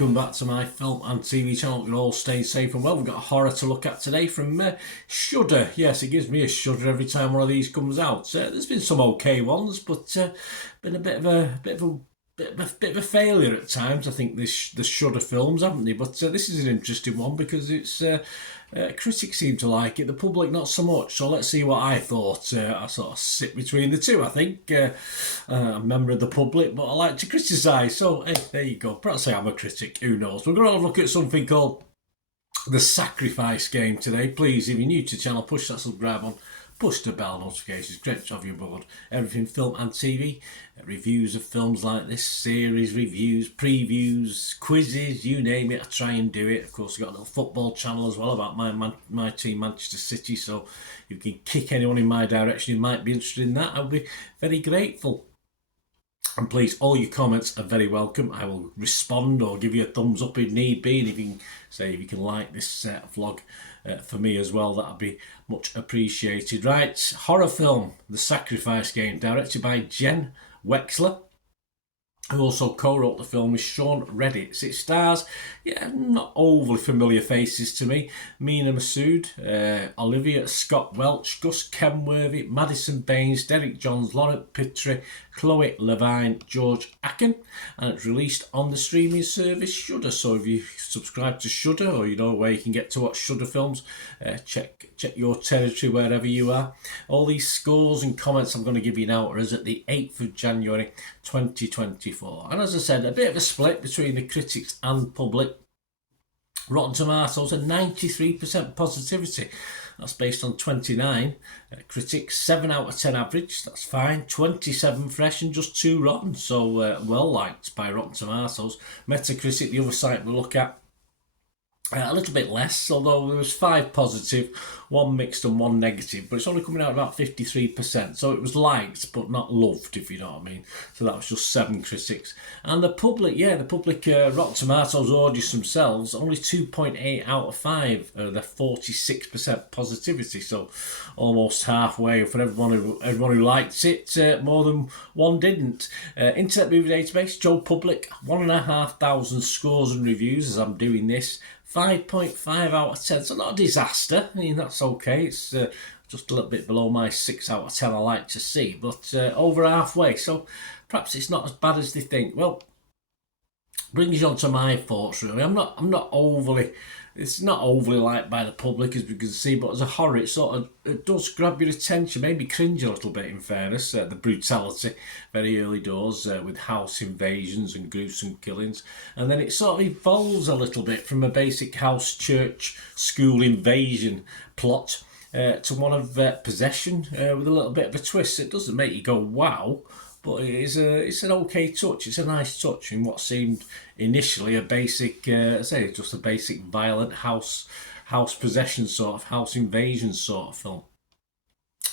welcome back to my film and TV channel. We're all staying safe and well. We've got a horror to look at today from Shudder. Yes, it gives me a shudder every time one of these comes out. There's been some okay ones, but been a bit of a failure at times. I think the Shudder films, haven't they? But this is an interesting one because it's critics seem to like it, the public not so much. So let's see what I thought. I sort of sit between the two. I think I'm a member of the public, but I like to criticise. So hey, there you go. Perhaps I am a critic. Who knows? We're going to look at something called The Sacrifice Game today. Please, if you're new to the channel, push that subscribe on. Push the bell notifications, great to have you aboard. Everything film and TV, reviews of films like this, series reviews, previews, quizzes, you name it, I try and do it. Of course, I've got a little football channel as well about my team, Manchester City, so you can kick anyone in my direction who might be interested in that. I'll be very grateful. And please, all your comments are very welcome. I will respond or give you a thumbs up if need be. And if you can like this vlog for me as well, that'd be much appreciated. Right, horror film, The Sacrifice Game, directed by Jen Wexler, who also co-wrote the film with Sean Redditz. It stars, not overly familiar faces to me. Mina Massoud, Olivia Scott Welch, Gus Kenworthy, Madison Baines, Derek Johns, Laurent Pitre, Chloe Levine, George Acken, and it's released on the streaming service Shudder. So if you subscribe to Shudder, or you know where you can get to watch Shudder films, check your territory wherever you are. All these scores and comments I'm going to give you now are as at the 8th of January 2024. And as I said, a bit of a split between the critics and public. Rotten Tomatoes, a 93% positivity. That's based on 29 critics, 7 out of 10 average, that's fine, 27 fresh and just 2 rotten, so well liked by Rotten Tomatoes. Metacritic, the other site we look at, a little bit less, although there was 5 positive, 1 mixed and 1 negative, but it's only coming out about 53%, so it was liked but not loved, if you know what I mean. So that was just 7 critics. And the public, Rotten Tomatoes audience themselves, only 2.8 out of 5, the 46% positivity, so almost halfway for everyone who liked it, more than 1 didn't. Internet Movie Database, Joe Public, 1,500 scores and reviews as I'm doing this. 5.5 out of 10, so not a disaster. I mean, that's okay. It's just a little bit below my 6 out of 10 I like to see, but over halfway, so perhaps it's not as bad as they think. Well, brings you on to my thoughts really. It's not overly liked by the public, as we can see, but as a horror, it does grab your attention, maybe cringe a little bit in fairness. The brutality, very early doors, with house invasions and gruesome killings, and then it sort of evolves a little bit from a basic house, church, school invasion plot to one of possession with a little bit of a twist. It doesn't make you go wow, but it's an okay touch. It's a nice touch in what seemed initially a basic, just a basic violent house possession sort of, house invasion sort of film.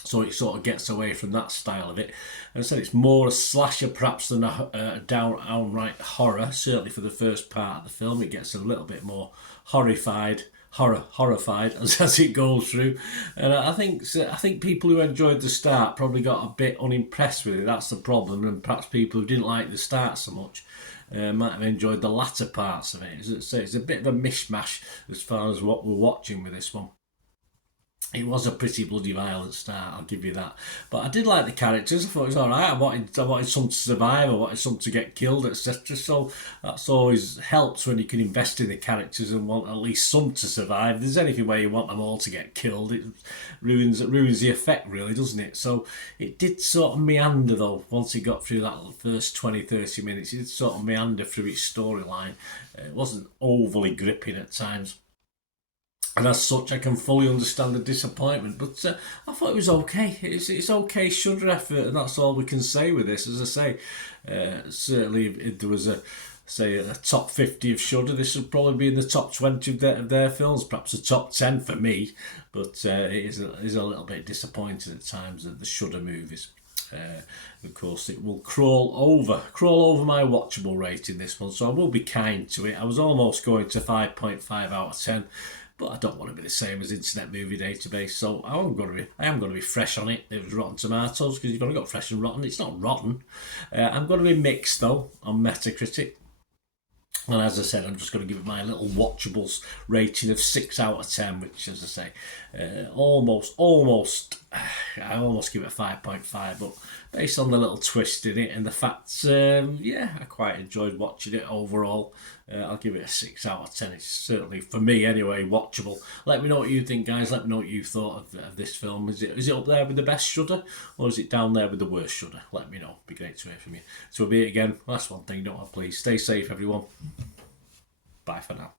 So it sort of gets away from that style of it. And I said it's more a slasher perhaps than a downright horror. Certainly for the first part of the film, it gets a little bit more horrified as it goes through, and I think people who enjoyed the start probably got a bit unimpressed with it. That's the problem, and perhaps people who didn't like the start so much might have enjoyed the latter parts of it. It's a bit of a mishmash as far as what we're watching with this one. It was a pretty bloody violent start, I'll give you that. But I did like the characters. I thought it was alright. I wanted some to survive, I wanted some to get killed, etc. So that's always helps when you can invest in the characters and want at least some to survive. If there's anything where you want them all to get killed, it ruins the effect really, doesn't it? So it did sort of meander though, once it got through that first 20-30 minutes, it did sort of meander through its storyline. It wasn't overly gripping at times. And as such, I can fully understand the disappointment. But I thought it was okay. It's okay Shudder effort, and that's all we can say with this. As I say, certainly if there was a top 50 of Shudder, this would probably be in the top 20 of their films, perhaps a top 10 for me. But it is a little bit disappointing at times that the Shudder movies. Of course, it will crawl over my watchable rating, this one, so I will be kind to it. I was almost going to 5.5 out of 10. But I don't want to be the same as Internet Movie Database, so I am going to be fresh on it. It was Rotten Tomatoes, because you've only got fresh and rotten. It's not rotten. I'm going to be mixed though on Metacritic. And as I said, I'm just going to give it my little watchables rating of 6 out of 10, which, as I say, I almost give it a 5.5, but based on the little twist in it and the fact, yeah, I quite enjoyed watching it overall. I'll give it a 6 out of 10. It's certainly, for me anyway, watchable. Let me know what you think, guys. Let me know what you thought of this film. Is it up there with the best Shudder, or is it down there with the worst Shudder? Let me know. It'd be great to hear from you. So we'll be it again. Last one thing, don't I? Please stay safe, everyone. Bye for now.